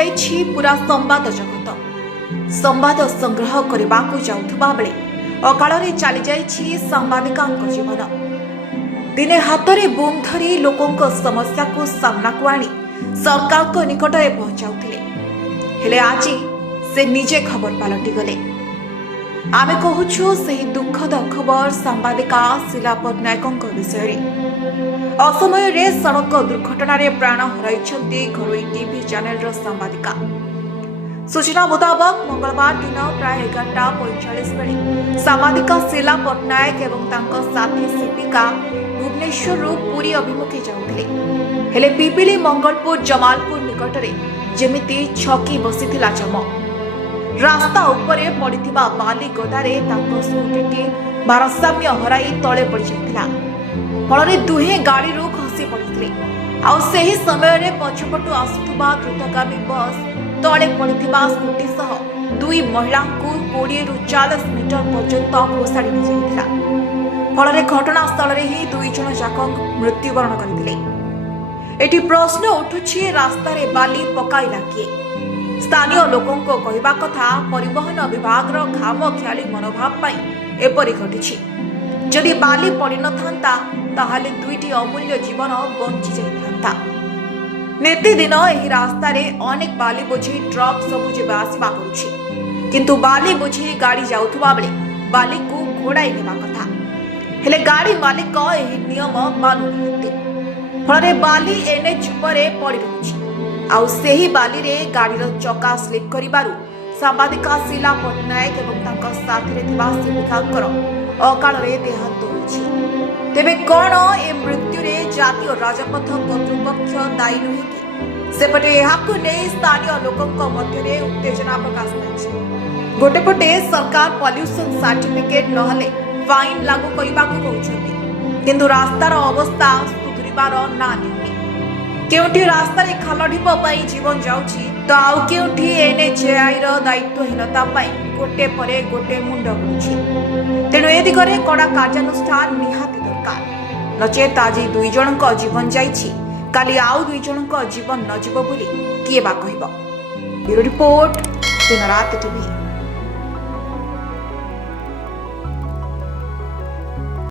जाइछि पूरा संवाद जगत। संवाद संग्रह करबाकू जाउथबा बेले अकाଳରେ चली जाइछि सांबादिकांक जीवन। दिने हातरे बुम धरी लोकंक समस्या को सामना को आनी सरकार को निकट में पहुंचाउथिले, हेले आजी से निजे खबर पलटि गले। आमे कहूछु सही दुखद खबर सांबादिका शीला पट्टनायक विषय। असमय रे सड़क दुर्घटना रे प्राण हराइछन्ती घरोई टीवी चैनल सांबादिका। सूचना मुताबक मंगलवार दिन प्राय 11:45 बेले सांबादिका शीला पट्टनायक एवं तांको साथी शिपिका भुवनेश्वर पुरी अभिमुखे जाउथिले, हेले पिपिली मंगलपुर जमालपुर निकटरे जेमिति छकी बसिथिला जम। रास्ता उपरे पड़िथिबा बाली गदारे तांको स्कूटीटी भारसाम्य हराई तळे पड़ी जाइथिला। फलरे दुहे गाड़ीरू खसी पड़िथिले। आ सेही समय रे पछपटु आसुथबा द्रुतगामी बस तळे पड़िथिबा स्कूटी सह दुई महिला को 20 ରୁ 40 मीटर पर्यंत घोषाड़ी जाइथिला। फलरे घटनास्थल रे ही दुई जण जाक मृत्युवरण करथिले। एटी प्रश्न उठुछि रास्ता रे बाली पकाइला किए? स्थानीय लोकों को कहवा कथा परिवहन विभाग रो खाम ख्याली मनोभाव पाई एपरि घटिछि। जदि बाली पड़ी न थांता ताहाले दुईटी अमूल्य जीवन बंची जाइथांता। नित्यदिन एही रास्ता रे अनेक बाली बोझी ट्रक सबु जेबा आसीबा करूछि, किंतु बाली बोझी गाड़ी जाउथबा बेले बाली को घोड़ाई नेबा कथा, हेले गाड़ी मालिक एही नियम मानु नाहंती। फलरे बाली एनएच उपरे पड़ी रहुछि। आउ सेही बाली रे गाड़ीर चका स्लिप करिबारु सांबादिका शीला पट्टनायक एवं तांका साथी रे थिबा शिपिकांकर अकाल रे देहांत होइछि। तेबे कोन ए मृत्यु रे जातीय राजपथ कर्तृपक्ष दायी नहे कि? सेपटे एहाकु नै स्थानीय लोकंक मध्य रे उत्तेजना प्रकाश पाइछि। गोटे पटे सरकार पॉल्यूशन सर्टिफिकेट नहले फाइन लागू करिबाकू कहउछथि, किंतु रास्तार अवस्था सुधुरिबार ना नेउनि। केउठी रास्ता रे खाल ढिप पाई जीवन जाउछि तो आउ केउठी एनएचएआई रो दायित्वहीनता पाई गोटे परे गोटे मुंड गुछि। तेणु ए दिगरे कड़ा कार्यानुष्ठान निहाती दरकार, नचेत आज दुई जनक जीवन जाइछि काली आउ दुई जनक जीवन न जीव बोली किए बा कहब। ब्यूरो रिपोर्ट दिनरात टीवी।